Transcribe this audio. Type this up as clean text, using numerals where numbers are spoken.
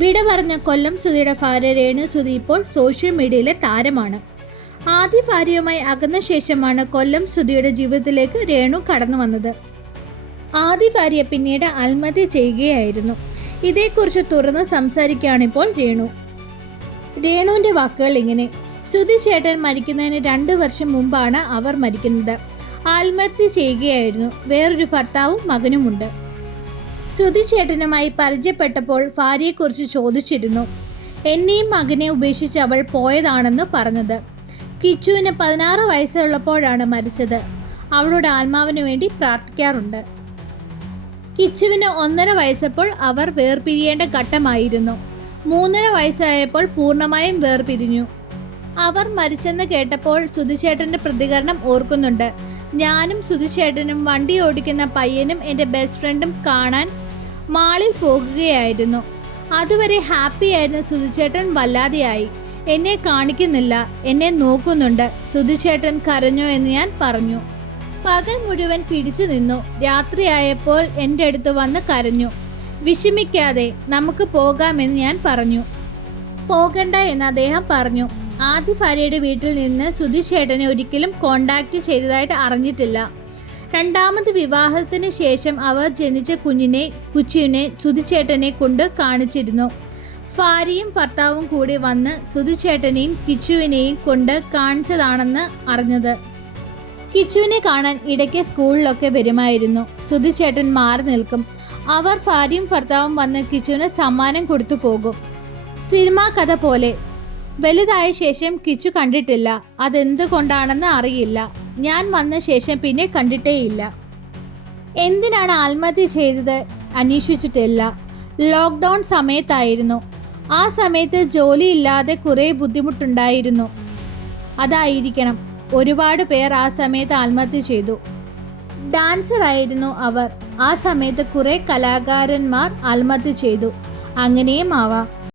വിട പറഞ്ഞ കൊല്ലം സുധിയുടെ ഭാര്യ രേണു സുധി ഇപ്പോൾ സോഷ്യൽ മീഡിയയിലെ താരമാണ്. ആദ്യ ഭാര്യയുമായി അകന്ന ശേഷമാണ് കൊല്ലം സുധിയുടെ ജീവിതത്തിലേക്ക് രേണു കടന്നു വന്നത്. ആദ്യ ഭാര്യ പിന്നീട് ആത്മഹത്യ ചെയ്യുകയായിരുന്നു. ഇതേക്കുറിച്ച് തുറന്ന് സംസാരിക്കുകയാണിപ്പോൾ രേണു. രേണുവിൻ്റെ വാക്കുകൾ ഇങ്ങനെ: സുധി ചേട്ടൻ മരിക്കുന്നതിന് 2 വർഷം മുമ്പാണ് അവർ മരിക്കുന്നത്. ആത്മഹത്യ ചെയ്യുകയായിരുന്നു. വേറൊരു ഭർത്താവും മകനുമുണ്ട്. സുധി ചേട്ടനുമായി പരിചയപ്പെട്ടപ്പോൾ ഭാര്യയെക്കുറിച്ച് ചോദിച്ചിരുന്നു. എന്നെയും മകനെ ഉപേക്ഷിച്ച് അവൾ പോയതാണെന്ന് പറഞ്ഞത്. കിച്ചുവിന് 16 വയസ്സുള്ളപ്പോഴാണ് മരിച്ചത്. അവളുടെ ആത്മാവിന് വേണ്ടി പ്രാർത്ഥിക്കാറുണ്ട്. കിച്ചുവിന് 1.5 വയസ്സപ്പോൾ അവർ വേർപിരിയേണ്ട ഘട്ടമായിരുന്നു. 3.5 വയസ്സായപ്പോൾ പൂർണ്ണമായും വേർപിരിഞ്ഞു. അവർ മരിച്ചെന്ന് കേട്ടപ്പോൾ സുധിച്ചേട്ടൻ്റെ പ്രതികരണം ഓർക്കുന്നുണ്ട്. ഞാനും സുധിച്ചേട്ടനും വണ്ടി ഓടിക്കുന്ന പയ്യനും എൻ്റെ ബെസ്റ്റ് ഫ്രണ്ടും കാണാൻ മാളിൽ പോകുകയായിരുന്നു. അതുവരെ ഹാപ്പി ആയിരുന്ന സുധിച്ചേട്ടൻ വല്ലാതെയായി. എന്നെ കാണിക്കുന്നില്ല, എന്നെ നോക്കുന്നുണ്ട്. സുധിച്ചേട്ടൻ കരഞ്ഞോ എന്ന് ഞാൻ പറഞ്ഞു. പകൽ മുഴുവൻ പിടിച്ചു നിന്നു. രാത്രിയായപ്പോൾ എൻ്റെ അടുത്ത് വന്ന് കരഞ്ഞു. വിഷമിക്കാതെ, നമുക്ക് പോകാമെന്ന് ഞാൻ പറഞ്ഞു. പോകണ്ട എന്ന് അദ്ദേഹം പറഞ്ഞു. ആദ്യ ഭാര്യയുടെ വീട്ടിൽ നിന്ന് സുധിച്ചേട്ടനെ ഒരിക്കലും കോണ്ടാക്ട് ചെയ്തതായിട്ട് അറിഞ്ഞിട്ടില്ല. രണ്ടാമത് വിവാഹത്തിന് ശേഷം അവർ ജനിച്ച കുഞ്ഞിനെ സുധിച്ചേട്ടനെ കൊണ്ട് കാണിച്ചിരുന്നു. ഭാര്യയും ഭർത്താവും കൂടി വന്ന് സുധിച്ചേട്ടനെയും കിച്ചുവിനെയും കൊണ്ട് കാണിച്ചതാണെന്ന് അറിഞ്ഞത്. കിച്ചുവിനെ കാണാൻ ഇടയ്ക്ക് സ്കൂളിലൊക്കെ വരുമായിരുന്നു. സുധിച്ചേട്ടൻ മാറി നിൽക്കും. അവർ ഭാര്യയും ഭർത്താവും വന്ന് കിച്ചുവിന് സമ്മാനം കൊടുത്തു പോകും. സിനിമാ കഥ പോലെ. വലുതായ ശേഷം കിച്ചു കണ്ടിട്ടില്ല. അതെന്തുകൊണ്ടാണെന്ന് അറിയില്ല. ഞാൻ വന്ന ശേഷം പിന്നെ കണ്ടിട്ടേയില്ല. എന്തിനാണ് ആത്മഹത്യ ചെയ്തത് അന്വേഷിച്ചിട്ടില്ല. ലോക്ക്ഡൗൺ സമയത്തായിരുന്നു. ആ സമയത്ത് ജോലിയില്ലാതെ കുറേ ബുദ്ധിമുട്ടുണ്ടായിരുന്നു. അതായിരിക്കണം. ഒരുപാട് പേർ ആ സമയത്ത് ആത്മഹത്യ ചെയ്തു. ഡാൻസർ ആയിരുന്നു അവർ. ആ സമയത്ത് കുറേ കലാകാരന്മാർ ആത്മഹത്യ ചെയ്തു. അങ്ങനെയും ആവാം.